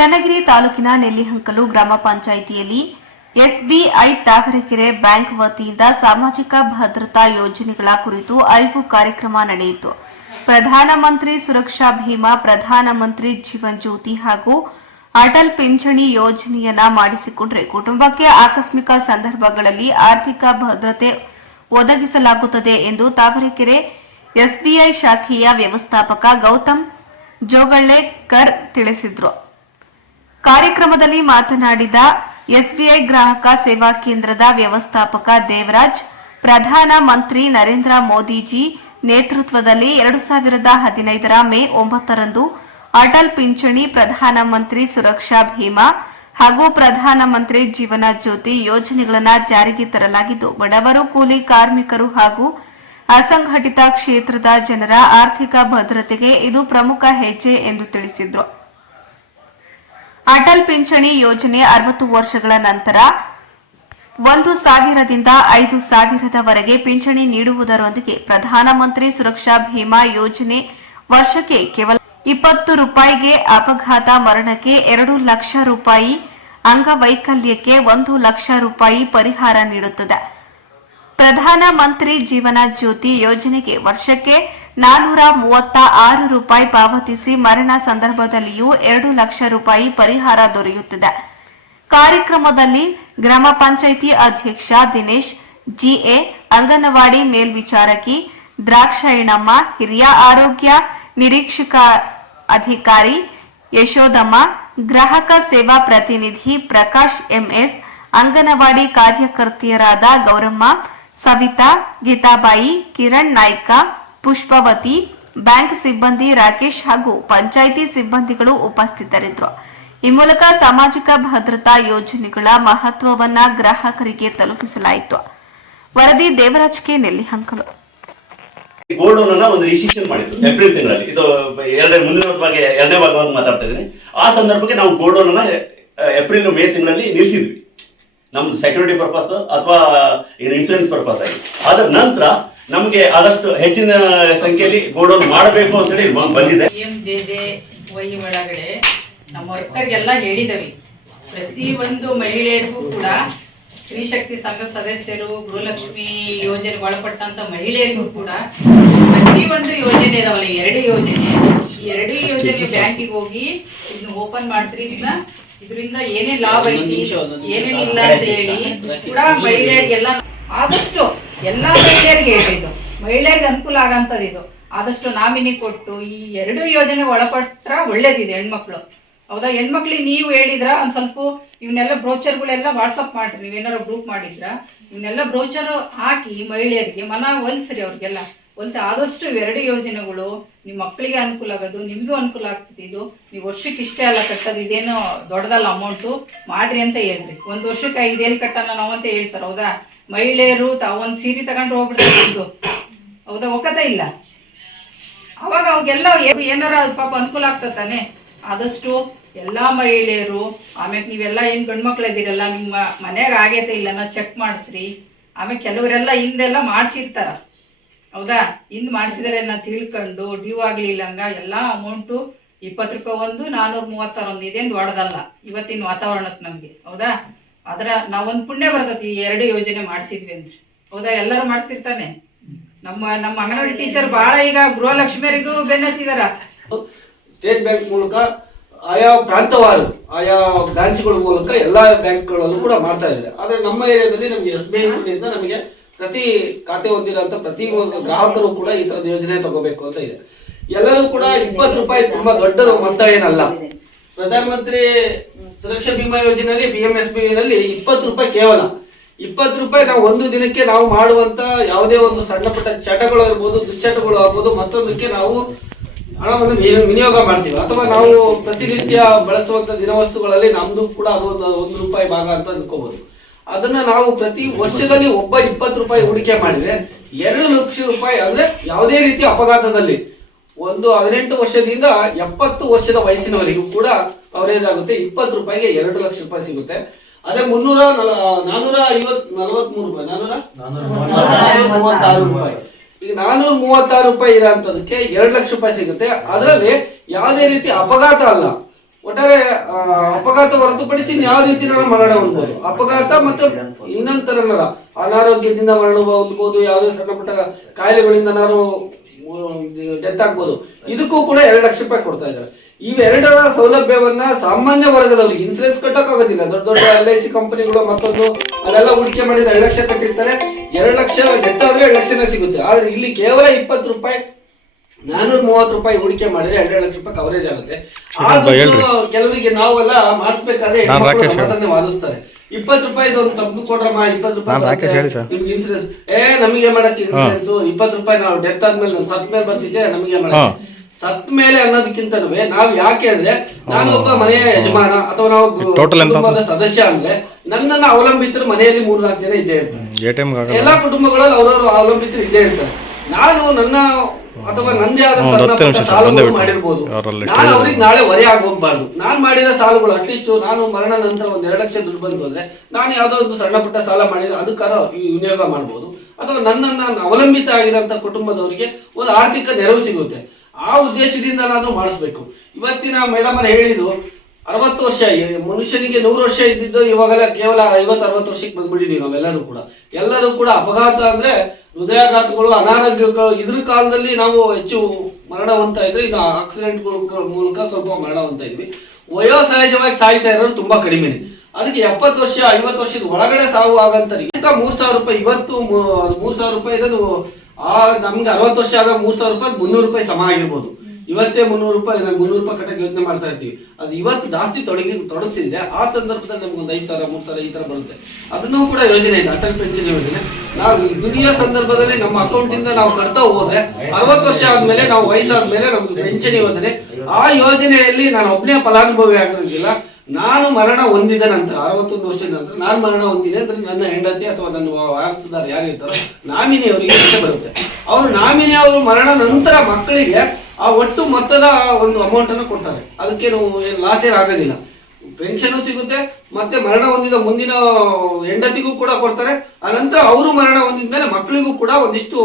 ಚನ್ನಗಿರಿ ತಾಲೂಕಿನ ನೆಲ್ಲಿಹಂಕಲು ಗ್ರಾಮ ಪಂಚಾಯಿತಿಯಲ್ಲಿ ಎಸ್ಬಿಐ ತಾವರೆಕೆರೆ ಬ್ಯಾಂಕ್ ವತಿಯಿಂದ ಸಾಮಾಜಿಕ ಭದ್ರತಾ ಯೋಜನೆಗಳ ಕುರಿತು ಅರಿವು ಕಾರ್ಯಕ್ರಮ ನಡೆಯಿತು. ಪ್ರಧಾನಮಂತ್ರಿ ಸುರಕ್ಷಾ ಭೀಮಾ, ಪ್ರಧಾನಮಂತ್ರಿ ಜೀವನ್ ಜ್ಯೋತಿ ಹಾಗೂ ಅಟಲ್ ಪಿಂಚಣಿ ಯೋಜನೆಯನ್ನ ಮಾಡಿಸಿಕೊಂಡ್ರೆ ಕುಟುಂಬಕ್ಕೆ ಆಕಸ್ಮಿಕ ಸಂದರ್ಭಗಳಲ್ಲಿ ಆರ್ಥಿಕ ಭದ್ರತೆ ಒದಗಿಸಲಾಗುತ್ತದೆ ಎಂದು ತಾವರೆಕೆರೆ ಎಸ್ಬಿಐ ಶಾಖೆಯ ವ್ಯವಸ್ಥಾಪಕ ಗೌತಮ್ ಜೋಗಳ್ಳೆಕರ್ ತಿಳಿಸಿದರು. ಕಾರ್ಯಕ್ರಮದಲ್ಲಿ ಮಾತನಾಡಿದ ಎಸ್ಬಿಐ ಗ್ರಾಹಕ ಸೇವಾ ಕೇಂದ್ರದ ವ್ಯವಸ್ಥಾಪಕ ದೇವರಾಜ್, ಪ್ರಧಾನ ಮಂತ್ರಿ ನರೇಂದ್ರ ಮೋದಿಜಿ ನೇತೃತ್ವದಲ್ಲಿ ಎರಡು ಸಾವಿರದ ಹದಿನೈದರ ಮೇ ಒಂಬತ್ತರಂದು ಅಟಲ್ ಪಿಂಚಣಿ ಪ್ರಧಾನಮಂತ್ರಿ ಸುರಕ್ಷಾ ಭೀಮಾ ಹಾಗೂ ಪ್ರಧಾನಮಂತ್ರಿ ಜೀವನ ಜ್ಯೋತಿ ಯೋಜನೆಗಳನ್ನು ಜಾರಿಗೆ ತರಲಾಗಿದ್ದು, ಬಡವರು, ಕೂಲಿ ಕಾರ್ಮಿಕರು ಹಾಗೂ ಅಸಂಘಟಿತ ಕ್ಷೇತ್ರದ ಜನರ ಆರ್ಥಿಕ ಭದ್ರತೆಗೆ ಇದು ಪ್ರಮುಖ ಹೆಜ್ಜೆ ಎಂದು ತಿಳಿಸಿದರು. ಅಟಲ್ ಪಿಂಚಣಿ ಯೋಜನೆ ಅರವತ್ತು ವರ್ಷಗಳ ನಂತರ ಒಂದು ಸಾವಿರದಿಂದ ಐದು ಸಾವಿರದವರೆಗೆ ಪಿಂಚಣಿ ನೀಡುವುದರೊಂದಿಗೆ ಪ್ರಧಾನಮಂತ್ರಿ ಸುರಕ್ಷಾ ಭೀಮಾ ಯೋಜನೆ ವರ್ಷಕ್ಕೆ ಕೇವಲ ಇಪ್ಪತ್ತು ರೂಪಾಯಿಗೆ ಅಪಘಾತ ಮರಣಕ್ಕೆ ಎರಡು ಲಕ್ಷ ರೂಪಾಯಿ, ಅಂಗವೈಕಲ್ಯಕ್ಕೆ ಒಂದು ಲಕ್ಷ ರೂಪಾಯಿ ಪರಿಹಾರ ನೀಡುತ್ತದೆ. ಪ್ರಧಾನಮಂತ್ರಿ ಜೀವನ ಜ್ಯೋತಿ ಯೋಜನೆಗೆ ವರ್ಷಕ್ಕೆ ನಾನೂರ ಮೂವತ್ತ ಆರು ರೂಪಾಯಿ ಪಾವತಿಸಿ ಮರಣ ಸಂದರ್ಭದಲ್ಲಿಯೂ ಎರಡು ಲಕ್ಷ ರೂಪಾಯಿ ಪರಿಹಾರ ದೊರೆಯುತ್ತದೆ. ಕಾರ್ಯಕ್ರಮದಲ್ಲಿ ಗ್ರಾಮ ಪಂಚಾಯಿತಿ ಅಧ್ಯಕ್ಷ ದಿನೇಶ್, ಜಿಎ ಅಂಗನವಾಡಿ ಮೇಲ್ವಿಚಾರಕಿ ದ್ರಾಕ್ಷಾಯಣಮ್ಮ, ಹಿರಿಯ ಆರೋಗ್ಯ ನಿರೀಕ್ಷಕ ಅಧಿಕಾರಿ ಯಶೋದಮ್ಮ ಗ್ರಾಹಕ ಸೇವಾ ಪ್ರತಿನಿಧಿ ಪ್ರಕಾಶ್, ಎಂಎಸ್ ಅಂಗನವಾಡಿ ಕಾರ್ಯಕರ್ತೆಯರಾದ ಗೌರಮ್ಮ ಸವಿತಾ, ಗೀತಾಬಾಯಿ, ಕಿರಣ್ ನಾಯ್ಕ, ಪುಷ್ಪವತಿ, ಬ್ಯಾಂಕ್ ಸಿಬ್ಬಂದಿ ರಾಕೇಶ್ ಹಾಗೂ ಪಂಚಾಯಿತಿ ಸಿಬ್ಬಂದಿಗಳು ಉಪಸ್ಥಿತರಿದ್ದರು. ಈ ಮೂಲಕ ಸಾಮಾಜಿಕ ಭದ್ರತಾ ಯೋಜನೆಗಳ ಮಹತ್ವವನ್ನ ಗ್ರಾಹಕರಿಗೆ ತಲುಪಿಸಲಾಯಿತು. ವರದಿ ದೇವರಾಜ್ ಕೆ ಗೋಲ್ಡ್ ಲೋನ್ ಒಂದು ರಿಜಿಸ್ಟ್ರೇಷನ್ ಮಾಡಿದ್ರು, ಏಪ್ರಿಲ್ ತಿಂಗಳಲ್ಲಿ. ಇದು ಎರಡನೇ ಮುಂದಿನ ಬಗ್ಗೆ ಎರಡನೇ ಭಾಗವಾಗಿ ಮಾತಾಡ್ತಾ ಇದ್ದೀನಿ. ಆ ಸಂದರ್ಭಕ್ಕೆ ನಾವು ಲೋನ್ ಏಪ್ರಿಲ್ ಮೇ ತಿಂಗಳಲ್ಲಿ ನಿಲ್ಲಿಸಿದ್ವಿ. ನಮ್ದು ಸೆಕ್ಯೂರಿಟಿ ಪರ್ಪಸ್ ಅಥವಾ ಇನ್ಸೂರೆನ್ಸ್ ಪರ್ಪಸ್ ಆಗಿ ಅದರ ನಂತರ ನಮಗೆ ಆದಷ್ಟು ಹೆಚ್ಚಿನ ಸಂಖ್ಯೆಯಲ್ಲಿ ಗೋಡೌನ್ ಮಾಡಬೇಕು ಅಂತ ಹೇಳಿ ಬಂದಿದೆ. ವೈ ಒಳಗಡೆ ನಮ್ಮ ವರ್ಕರ್ಗೆಲ್ಲ ಹೇಳಿದವಿ. ಪ್ರತಿ ಒಂದು ಮಹಿಳೆಯರಿಗೂ ಕೂಡ ಸ್ತ್ರೀ ಶಕ್ತಿ ಸಂಘ ಸದಸ್ಯರು ಗೃಹಲಕ್ಷ್ಮಿ ಯೋಜನೆಗೆ ಒಳಪಟ್ಟಂತ ಮಹಿಳೆಯರಿಗೂ ಕೂಡ ಪ್ರತಿ ಒಂದು ಯೋಜನೆ ಇದಾವಲ್ಲ ಎರಡು ಯೋಜನೆ. ಈ ಎರಡು ಯೋಜನೆ ಬ್ಯಾಂಕಿಗೆ ಹೋಗಿ ಇದನ್ನ ಓಪನ್ ಮಾಡಿಸ್ರಿ ಇದನ್ನ ಇದರಿಂದ ಏನೇ ಲಾಭ ಐತಿ ಏನೇನಿಲ್ಲ ಅಂತ ಹೇಳಿ ಕೂಡ ಮಹಿಳೆಯರಿಗೆಲ್ಲ ಆದಷ್ಟು ಎಲ್ಲಾ ಮಹಿಳೆಯರಿಗೆ ಹೇಳಿದ್ದು ಮಹಿಳೆಯರಿಗೆ ಅನುಕೂಲ ಆಗಂತದ್ದು ಇದು. ಆದಷ್ಟು ನಾಮಿನಿ ಕೊಟ್ಟು ಈ ಎರಡು ಯೋಜನೆ ಒಳಪಟ್ರ ಒಳ್ಳೇದಿದೆ ಹೆಣ್ಮಕ್ಳು. ಹೌದಾ? ಹೆಣ್ಮಕ್ಳಿಗೆ ನೀವು ಹೇಳಿದ್ರ ಒಂದ್ ಸ್ವಲ್ಪ ಇವನ್ನೆಲ್ಲ ಬ್ರೋಚರ್ಗಳೆಲ್ಲ ವಾಟ್ಸಪ್ ಮಾಡ್ರಿ. ನೀವೇನಾರ ಗ್ರೂಪ್ ಮಾಡಿದ್ರ. ಇವನ್ನೆಲ್ಲ ಬ್ರೋಚರ್ ಹಾಕಿ ಮಹಿಳೆಯರಿಗೆ ಮನ ಒಲಿಸ್ರಿ ಅವ್ರಿಗೆಲ್ಲ. ಹೊಲ್ಸಿ ಆದಷ್ಟು ಎರಡು ಯೋಜನೆಗಳು ನಿಮ್ಮ ಮಕ್ಕಳಿಗೆ ಅನುಕೂಲ ಆಗೋದು, ನಿಮಗೂ ಅನುಕೂಲ ಆಗ್ತದೆ ಇದು. ನೀವು ವರ್ಷಕ್ಕೆ ಇಷ್ಟೇ ಅಲ್ಲ ಕಟ್ಟೋದು, ಇದೇನು ದೊಡ್ಡದಲ್ಲ ಅಮೌಂಟು ಮಾಡ್ರಿ ಅಂತ ಹೇಳ್ರಿ. ಒಂದು ವರ್ಷಕ್ಕೆ ಇದೇನ್ ಕಟ್ಟೋಣ ನಾವು ಅಂತ ಹೇಳ್ತಾರೆ, ಹೌದಾ? ಮಹಿಳೆಯರು ಒಂದು ಸೀರೆ ತಗೊಂಡು ಹೋಗ್ಬಿಡ್ತಾರೆ ಹೌದಾ? ಒಕ್ಕತ ಇಲ್ಲ. ಅವಾಗ ಅವಾಗೆಲ್ಲ ಏನಾರ ಪಾಪ ಅನುಕೂಲ ಆಗ್ತದೆ ತಾನೆ? ಆದಷ್ಟು ಎಲ್ಲಾ ಮಹಿಳೆಯರು ಆಮೇಲೆ ನೀವೆಲ್ಲ ಏನ್ ಗಂಡ್ ಇದೀರಲ್ಲ ನಿಮ್ಮ ಮನೆಯಾಗ ಆಗೈತೆ ಇಲ್ಲ ಚೆಕ್ ಮಾಡಿಸ್ರಿ. ಆಮೇಲೆ ಕೆಲವರೆಲ್ಲ ಹಿಂದೆಲ್ಲ ಮಾಡ್ಸಿರ್ತಾರ. ಹೌದಾ? ಹಿಂದ್ ಮಾಡಿಸಿದರೆ ನಾ ತಿಳ್ಕೊಂಡು ಡ್ಯೂ ಆಗ್ಲಿಲ್ಲ ಹಂಗ ಎಲ್ಲಾ ಅಮೌಂಟು ಇಪ್ಪತ್ತು ರೂಪಾಯಿ ಒಂದು, ನಾನೂರ ಮೂವತ್ತಾರು ಒಂದು ಇದೇನು ದೊಡ್ಡದಲ್ಲ. ಇವತ್ತಿನ ವಾತಾವರಣಕ್ಕೆ ನಮ್ಗೆ. ಹೌದಾ? ಅದರ ನಾವೊಂದು ಪುಣ್ಯ ಬರ್ತೈತಿ ಈ ಎರಡು ಯೋಜನೆ ಮಾಡಿಸಿದ್ವಿ ಅಂದ್ರೆ. ಹೌದಾ? ಎಲ್ಲರೂ ಮಾಡಿಸಿರ್ತಾನೆ. ನಮ್ಮ ನಮ್ಮ ಅಂಗನವಾಡಿ ಟೀಚರ್ ಬಹಳ ಈಗ ಗೃಹಲಕ್ಷ್ಮಿಯರಿಗೂ ಬೆನ್ನತ್ತಿದಾರ. ಸ್ಟೇಟ್ ಬ್ಯಾಂಕ್ ಮೂಲಕ ಆಯಾ ಪ್ರಾಂತವಾರು, ಆಯಾ ಬ್ರಾಂಚ್ಗಳ ಮೂಲಕ ಎಲ್ಲಾ ಬ್ಯಾಂಕ್ಗಳಲ್ಲೂ ಕೂಡ ಮಾಡ್ತಾ ಇದ್ದಾರೆ. ಆದ್ರೆ ನಮ್ಮ ಏರಿಯಾದಲ್ಲಿ ನಮಗೆ ಎಸ್ ಬಿ ಐ ನಮಗೆ ಪ್ರತಿ ಖಾತೆ ಹೊಂದಿರೋಂಥ ಪ್ರತಿ ಒಂದು ಗ್ರಾಹಕರು ಕೂಡ ಈ ತರದ ಯೋಜನೆ ತಗೋಬೇಕು ಅಂತ ಇದೆ. ಎಲ್ಲರೂ ಕೂಡ ಇಪ್ಪತ್ತು ರೂಪಾಯಿ ತುಂಬಾ ದೊಡ್ಡ ಮೊತ್ತ ಏನಲ್ಲ. ಪ್ರಧಾನಮಂತ್ರಿ ಸುರಕ್ಷಾ ಬಿಮಾ ಯೋಜನೆಯಲ್ಲಿ ಪಿ ಎಂ ಎಸ್ ಬಿ ಇಪ್ಪತ್ತು ರೂಪಾಯಿ ಕೇವಲ. ಇಪ್ಪತ್ತು ರೂಪಾಯಿ ನಾವು ಒಂದು ದಿನಕ್ಕೆ ನಾವು ಮಾಡುವಂತ ಯಾವುದೇ ಒಂದು ಸಣ್ಣ ಪುಟ್ಟ ಚಟಗಳು ಇರ್ಬೋದು ದುಶ್ಚಟಗಳು ಆಗ್ಬೋದು, ಮತ್ತೊಂದಕ್ಕೆ ನಾವು ಹಣವನ್ನು ವಿನಿ- ವಿನಿಯೋಗ ಮಾಡ್ತೀವಿ. ಅಥವಾ ನಾವು ಪ್ರತಿನಿತ್ಯ ಬಳಸುವಂತ ದಿನವಸ್ತುಗಳಲ್ಲಿ ನಮ್ದು ಕೂಡ ಅದು ಒಂದು ಒಂದು ರೂಪಾಯಿ ಭಾಗ ಅಂತ ಅನ್ಕೋಬಹುದು ಅದನ್ನ ನಾವು ಪ್ರತಿ ವರ್ಷದಲ್ಲಿ ಒಬ್ಬ ಇಪ್ಪತ್ತು ರೂಪಾಯಿ ಹೂಡಿಕೆ ಮಾಡಿದ್ರೆ ಎರಡು ಲಕ್ಷ ರೂಪಾಯಿ ಅಂದ್ರೆ ಯಾವುದೇ ರೀತಿ ಅಪಘಾತದಲ್ಲಿ. ಒಂದು ಹದಿನೆಂಟು ವರ್ಷದಿಂದ ಎಪ್ಪತ್ತು ವರ್ಷದ ವಯಸ್ಸಿನವರೆಗೂ ಕೂಡ ಕವರೇಜ್ ಆಗುತ್ತೆ. ಇಪ್ಪತ್ತು ರೂಪಾಯಿಗೆ ಎರಡು ಲಕ್ಷ ರೂಪಾಯಿ ಸಿಗುತ್ತೆ. ಅದೇ ಮುನ್ನೂರ ನಾನೂರ ಐವತ್ ನಲವತ್ ಮೂರು ರೂಪಾಯಿ ನಾನೂರ ಮೂವತ್ತಾರು ರೂಪಾಯಿ. ಈಗ ನಾನೂರ ಮೂವತ್ತಾರು ರೂಪಾಯಿ ಇರೋಂಥದಕ್ಕೆ ಎರಡು ಲಕ್ಷ ರೂಪಾಯಿ ಸಿಗುತ್ತೆ. ಅದರಲ್ಲಿ ಯಾವುದೇ ರೀತಿ ಅಪಘಾತ ಅಲ್ಲ. ಒಟ್ಟಾರೆ ಅಪಘಾತ ಹೊರತುಪಡಿಸಿ ಯಾವ ರೀತಿ ಮರಣ ಹೊಂದ್ಬೋದು? ಅಪಘಾತ ಮತ್ತೆ ಇನ್ನೊಂಥರನಲ್ಲ ಅನಾರೋಗ್ಯದಿಂದ ಮರಣ ಹೊಂದ್ಬೋದು, ಯಾವುದೇ ಸಣ್ಣ ಪುಟ್ಟ ಕಾಯಿಲೆಗಳಿಂದ ನಾನು ಡೆತ್ ಆಗ್ಬೋದು. ಇದಕ್ಕೂ ಕೂಡ ಎರಡು ಲಕ್ಷ ರೂಪಾಯಿ ಕೊಡ್ತಾ ಇದ್ದಾರೆ. ಇವೆರಡರ ಸೌಲಭ್ಯವನ್ನ ಸಾಮಾನ್ಯ ವರ್ಗದವರಿಗೆ ಇನ್ಸೂರೆನ್ಸ್ ಕಟ್ಟಕ್ಕಾಗೋದಿಲ್ಲ ದೊಡ್ಡ ದೊಡ್ಡ ಎಲ್ ಐ ಸಿ ಕಂಪನಿಗಳು ಮತ್ತೊಂದು ಅಲ್ಲೆಲ್ಲ ಹೂಡಿಕೆ ಮಾಡಿದ ಎರಡು ಲಕ್ಷ ಕಟ್ಟಿರ್ತಾರೆ. ಎರಡು ಲಕ್ಷ ಡೆತ್ ಆದ್ರೆ ಎರಡು ಲಕ್ಷನೇ ಸಿಗುತ್ತೆ. ಆದ್ರೆ ಇಲ್ಲಿ ಕೇವಲ ಇಪ್ಪತ್ತು ರೂಪಾಯಿ ನಾನೂರ ಮೂವತ್ತು ರೂಪಾಯಿ ಹೂಡಿಕೆ ಮಾಡಿದ್ರೆ ಎರಡೆರಡು ಲಕ್ಷ ರೂಪಾಯಿ ಕವರೇಜ್ ಆಗುತ್ತೆ. ಆದ್ರೂ ಕೆಲವರಿಗೆ ನಾವೆಲ್ಲ ಮಾಡಿಸ್ಬೇಕಾದ್ರೆ ವಾದಿಸ್ತಾರೆ. ಇಪ್ಪತ್ತು ರೂಪಾಯಿ ಒಂದು ತಪ್ಪು ಕೊಡ್ರಮ್ಮ ಇಪ್ಪತ್ತು ರೂಪಾಯಿ. ನಿಮ್ಗೆ ಇನ್ಸೂರೆನ್ಸ್ ಏ ನಮಗೆ ಮಾಡಕ್ಕೆ ಇನ್ಸೂರೆನ್ಸ್ ಇಪ್ಪತ್ತು ರೂಪಾಯಿ ನಾವು ಡೆತ್ ಆದ್ಮೇಲೆ ನಮ್ ಸತ್ ಮೇಲೆ ಬರ್ತಿದ್ದೆ ನಮಗೆ ಮಾಡಕ್ಕೆ. ಸತ್ ಮೇಲೆ ಅನ್ನೋದಕ್ಕಿಂತನೂ ನಾವು ಯಾಕೆ ಅಂದ್ರೆ ನಾನು ಒಬ್ಬ ಮನೆಯ ಯಜಮಾನ ಅಥವಾ ನಾವು? ಕುಟುಂಬದ ಸದಸ್ಯ ಅಂದ್ರೆ ನನ್ನನ್ನ ಅವಲಂಬಿತರು ಮನೆಯಲ್ಲಿ ಮೂರ್ ನಾಲ್ಕು ಜನ ಇದ್ದೇ ಇರ್ತಾರೆ. ಎಲ್ಲಾ ಕುಟುಂಬಗಳಲ್ಲಿ ಅವರವರು ಅವಲಂಬಿತರು ಇದ್ದೇ ಇರ್ತಾರೆ. ನಾನು ನನ್ನ ಅಥವಾ ನಂದೇ ಆದ ಸಣ್ಣ ಪುಟ್ಟ ಸಾಲಗಳು ಮಾಡಿರ್ಬೋದು. ನಾನು ಅವ್ರಿಗೆ ನಾಳೆ ಹೊರೆ ಆಗಿ ಹೋಗ್ಬಾರ್ದು ನಾನು ಮಾಡಿರೋ ಸಾಲಗಳು ಅಟ್ಲೀಸ್ಟ್ ನಾನು ಮರಣ ನಂತರ ಒಂದ್ ಎರಡು ಲಕ್ಷ ದುಡ್ಡು ಬಂತು ಅಂದ್ರೆ ನಾನು ಯಾವ್ದೋ ಒಂದು ಸಣ್ಣ ಪುಟ್ಟ ಸಾಲ ಮಾಡಿದ್ರೆ ಅದಕ್ಕಾರ ವಿನಿಯೋಗ ಮಾಡ್ಬೋದು. ಅಥವಾ ನನ್ನನ್ನ ಅವಲಂಬಿತ ಆಗಿರೋಂಥ ಕುಟುಂಬದವರಿಗೆ ಒಂದು ಆರ್ಥಿಕ ನೆರವು ಸಿಗುತ್ತೆ. ಆ ಉದ್ದೇಶದಿಂದ ನಾನು ಮಾಡಿಸ್ಬೇಕು. ಇವತ್ತಿನ ಮೇಡಮ್ ಅವ್ರು ಹೇಳಿದ್ರು ಅರವತ್ತು ವರ್ಷ ಮನುಷ್ಯನಿಗೆ ನೂರು ವರ್ಷ ಇದ್ದಿದ್ದು ಇವಾಗೆಲ್ಲ ಕೇವಲ ಐವತ್ತು ಅರವತ್ತು ವರ್ಷಕ್ಕೆ ಬಂದ್ಬಿಟ್ಟಿದೀವಿ ನಾವೆಲ್ಲರೂ ಕೂಡ. ಎಲ್ಲರೂ ಕೂಡ ಅಪಘಾತ ಅಂದ್ರೆ ಹೃದಯಾಘಾತಗಳು, ಅನಾರೋಗ್ಯಗಳು, ಇದ್ರ ಕಾಲದಲ್ಲಿ ನಾವು ಹೆಚ್ಚು ಮರಣವಂತ ಇದ್ರೆ ಇನ್ನು ಆಕ್ಸಿಡೆಂಟ್ಗಳ ಮೂಲಕ ಸ್ವಲ್ಪ ಮರಣ ಹೊಂದ್ತಾ ಇದ್ವಿ ವಯೋಸಹಜವಾಗಿ ಸಾಯ್ತಾ ಇರೋರು ತುಂಬಾ ಕಡಿಮೆನೆ. ಅದಕ್ಕೆ ಎಪ್ಪತ್ತು ವರ್ಷ, ಐವತ್ತು ವರ್ಷದ ಒಳಗಡೆ ಸಾವು ಆಗಂತರಿಗೆ ಮೂರ್ ಸಾವಿರ ರೂಪಾಯಿ, ಇವತ್ತು ಮೂರ್ ಸಾವಿರ ರೂಪಾಯಿ ಇರೋದು, ಆ, ನಮ್ಗೆ ಅರವತ್ತು ವರ್ಷ ಆಗ ಮೂರ್ ಸಾವಿರ ರೂಪಾಯಿ ಮುನ್ನೂರು ರೂಪಾಯಿ ಸಮ ಆಗಿರ್ಬೋದು. ಇವತ್ತೇ ಮುನ್ನೂರು ರೂಪಾಯಿ ಮುನ್ನೂರು ರೂಪಾಯಿ ಕಟ್ಟಕ್ಕೆ ಯೋಚನೆ ಮಾಡ್ತಾ ಇರ್ತೀವಿ. ಅದು ಇವತ್ತು ಜಾಸ್ತಿ ತೊಡಗಿ, ತೊಡಗಿಸಿದ್ರೆ ಆ ಸಂದರ್ಭದಲ್ಲಿ ನಮ್ಗೆ ಒಂದು ಐದು ಸಾವಿರ, ಮೂರು ಸಾವಿರ ಈ ತರ ಬರುತ್ತೆ. ಅದನ್ನೂ ಕೂಡ ಯೋಜನೆ ಇದೆ, ಅಟಲ್ ಪೆನ್ಷನ್ ಯೋಜನೆ. ನಾವು ದುನಿಯಾ ಸಂದರ್ಭದಲ್ಲಿ ನಮ್ಮ ಅಕೌಂಟ್ ಇಂದ ನಾವು ಕಟ್ತಾ ಹೋದ್ರೆ ಅರವತ್ತು ವರ್ಷ ಆದ್ಮೇಲೆ ನಾವು ವಯಸ್ಸಾದ ಮೇಲೆ ನಮ್ಗೆ ಪೆನ್ಷನ್ ಯೋಜನೆ. ಆ ಯೋಜನೆಯಲ್ಲಿ ನಾನು ಒಬ್ಬನೇ ಫಲಾನುಭವಿ ಆಗಿರೋದಿಲ್ಲ. ನಾನು ಮರಣ ಹೊಂದಿದ ನಂತರ, ಅರವತ್ತೊಂದು ವರ್ಷದ ನಂತರ ನಾನು ಮರಣ ಹೊಂದಿದೆ. ಅಂದ್ರೆ ನನ್ನ ಹೆಂಡತಿ ಅಥವಾ ನನ್ನ ವಾರಸುದಾರ ಯಾರು ಇರ್ತಾರೋ ನಾಮಿನಿ ಅವರಿಗೆ ಬರುತ್ತೆ. ಅವರು ನಾಮಿನಿ ಅವರು ಮರಣ ನಂತರ ಮಕ್ಕಳಿಗೆ ಆ ಒಟ್ಟು ಮೊತ್ತದ ಒಂದು ಅಮೌಂಟ್ ಅನ್ನು ಕೊಡ್ತಾರೆ. ಅದಕ್ಕೆ ಲಾಸ್ ಏನು ಆಗೋದಿಲ್ಲ. ಪೆನ್ಷನ್ ಸಿಗುತ್ತೆ, ಮತ್ತೆ ಮರಣ ಹೊಂದಿದ ಮುಂದಿನ ಹೆಂಡತಿಗೂ ಕೂಡ ಕೊಡ್ತಾರೆ. ಅನಂತರ ನಂತರ ಅವರು ಮರಣ ಹೊಂದಿದ ಮೇಲೆ ಮಕ್ಕಳಿಗೂ ಕೂಡ ಒಂದಿಷ್ಟು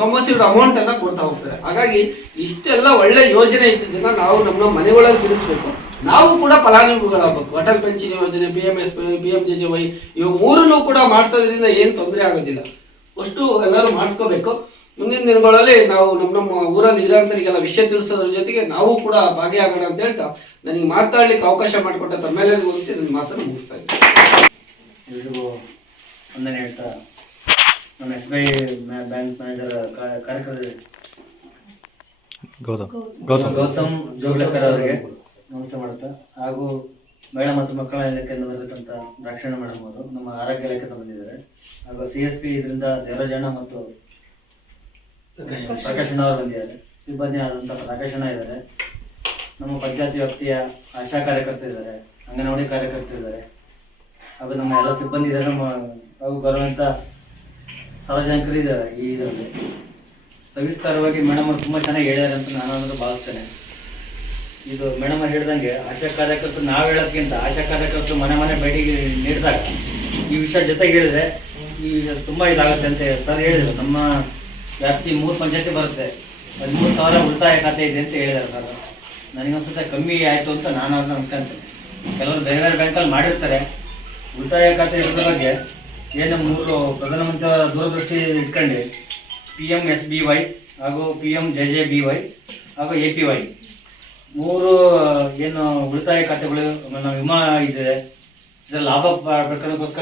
ಸಮಸ್ಯೆ ಅಮೌಂಟ್ ಅನ್ನ ಕೊಡ್ತಾ ಹೋಗ್ತಾರೆ. ಹಾಗಾಗಿ ಇಷ್ಟೆಲ್ಲ ಒಳ್ಳೆ ಯೋಜನೆ ಇದ್ದಿದ್ದನ್ನ ನಾವು ನಮ್ಮ ನಮ್ಮ ಮನೆಗಳಲ್ಲಿ ತಿಳಿಸ್ಬೇಕು. ನಾವು ಕೂಡ ಫಲಾನುಭವಿಗಳಾಗಬೇಕು. ಅಟಲ್ ಪೆನ್ಷನ್ ಯೋಜನೆ P M S P M J J Y ಇವು ಮೂರನ್ನು ಕೂಡ ಮಾಡಿಸೋದ್ರಿಂದ ಏನು ತೊಂದರೆ ಆಗೋದಿಲ್ಲ. ಅಷ್ಟು ಎಲ್ಲರೂ ಮಾಡಿಸ್ಕೋಬೇಕು. ಮುಂದಿನ ದಿನಗಳಲ್ಲಿ ನಾವು ನಮ್ಮ ನಮ್ಮ ಊರಲ್ಲಿ ಇರೋಂಥರಿಗೆಲ್ಲ ವಿಷಯ ತಿಳಿಸೋದ್ರ ಜೊತೆಗೆ ನಾವು ಕೂಡ ಭಾಗಿಯಾಗೋಣ ಅಂತ ಹೇಳ್ತಾ ನನಗೆ ಮಾತಾಡ್ಲಿಕ್ಕೆ ಅವಕಾಶ ಮಾಡಿಕೊಟ್ಟ ತಮ್ಮೆಲ್ಲರಿಗೂ ಹೊಲಿಸಿ ನನ್ನ ಮಾತನ್ನು ಮುಗಿಸ್ತಾ ಇದ್ದೀನಿ. ಎಲ್ರಿಗೂ ಒಂದನೇ ಹೇಳ್ತಾ ನಮ್ಮ S B I bank manager ಕಾರ್ಯಕ್ರಮದಲ್ಲಿ ಗೌತಮ್. ಗೌತಮ್. ಗೌತಮ್. ಜೋಗ್ಲಕರ್ ಅವರಿಗೆ ನಮಸ್ತೆ ಮಾಡುತ್ತಾ. ಹಾಗೂ ಮಹಿಳಾ ಮತ್ತು ಮಕ್ಕಳ ಇಲಾಖೆಯಿಂದ ಬಂದಿರತಕ್ಕಂಥ ರಕ್ಷಣೆ ಮೇಡಮ್ ಅವರು ನಮ್ಮ ಆರೋಗ್ಯ ಇಲಾಖೆಯಿಂದ ಬಂದಿದ್ದಾರೆ. ಹಾಗೂ ಸಿ ಎಸ್ ಪಿ ಇದರಿಂದ ದೇವರಾಜಣ್ಣ ಮತ್ತು ಪ್ರಕಾಶಣ್ಣ ಅವರು ಸಿಬ್ಬಂದಿ ಆದಂಥ ಪ್ರಕಾಶನ ಇದ್ದಾರೆ. ನಮ್ಮ ಪಂಚಾಯತಿ ವ್ಯಾಪ್ತಿಯ ಆಶಾ ಕಾರ್ಯಕರ್ತರು ಇದ್ದಾರೆ. ಅಂಗನವಾಡಿ ಕಾರ್ಯಕರ್ತರು ಇದ್ದಾರೆ. ಹಾಗೂ ನಮ್ಮ ಎಲ್ಲ ಸಿಬ್ಬಂದಿ ಇದ್ದಾರೆ. ನಮ್ಮ ಹಾಗೂ ಬರುವಂಥ ಸಾರ್ವಜನಿಕರು ಇದ್ದಾರೆ ಈ ಇದರಲ್ಲಿ. ಸವಿಸ್ತಾರವಾಗಿ ಮೇಡಮ್ ಅವರು ತುಂಬ ಚೆನ್ನಾಗಿ ಹೇಳಿದ್ದಾರೆ ಅಂತ ನಾನು ಅನ್ನೋದು ಭಾವಿಸ್ತೇನೆ. ಇದು ಮೇಡಮ್ ಅವ್ರು ಹೇಳ್ದಂಗೆ ಆಶಾ ಕಾರ್ಯಕರ್ತರು ನಾವು ಹೇಳೋದಕ್ಕಿಂತ ಆಶಾ ಕಾರ್ಯಕರ್ತರು ಮನೆ ಮನೆ ಭೇಟಿ ನೀಡಿದಾಗ ಈ ವಿಷಯ ಜೊತೆಗೆ ಹೇಳಿದ್ರೆ ಈ ತುಂಬ ಇದಾಗುತ್ತೆ ಅಂತ ಸರ್ ಹೇಳಿದರು. ನಮ್ಮ ವ್ಯಾಪ್ತಿ ಮೂರು ಪಂಚಾಯತಿ ಬರುತ್ತೆ. ಹದಿಮೂರು ಸಾವಿರ ಉಳಿತಾಯ ಖಾತೆ ಇದೆ ಅಂತ ಹೇಳಿದ್ದಾರೆ ಸರ್. ನನಗನ್ಸುತ್ತೆ ಕಮ್ಮಿ ಆಯಿತು ಅಂತ ನಾನು ಅದನ್ನ ಅನ್ಕೊಂತೇನೆ ಕೆಲವರು ಬೇರೆ ಬೇರೆ ಬ್ಯಾಂಕಲ್ಲಿ ಮಾಡಿರ್ತಾರೆ. ಉಳಿತಾಯ ಖಾತೆ ಇರೋದ್ರ ಬಗ್ಗೆ ಏನು ಮೂರು ಪ್ರಧಾನಮಂತ್ರಿ ದೂರದೃಷ್ಟಿ ಇಟ್ಕೊಂಡು. P M S B Y ಹಾಗೂ P M J J B Y ಹಾಗೂ ಎ ಪಿ ವೈ ಮೂರು, ಏನು ಉಳಿತಾಯ ಖಾತೆಗಳು ವಿಮಾ ಇದೆ. ಇದರ ಲಾಭ ಪಡ್ಕೊಳ್ಳೋಕ್ಕೋಸ್ಕರ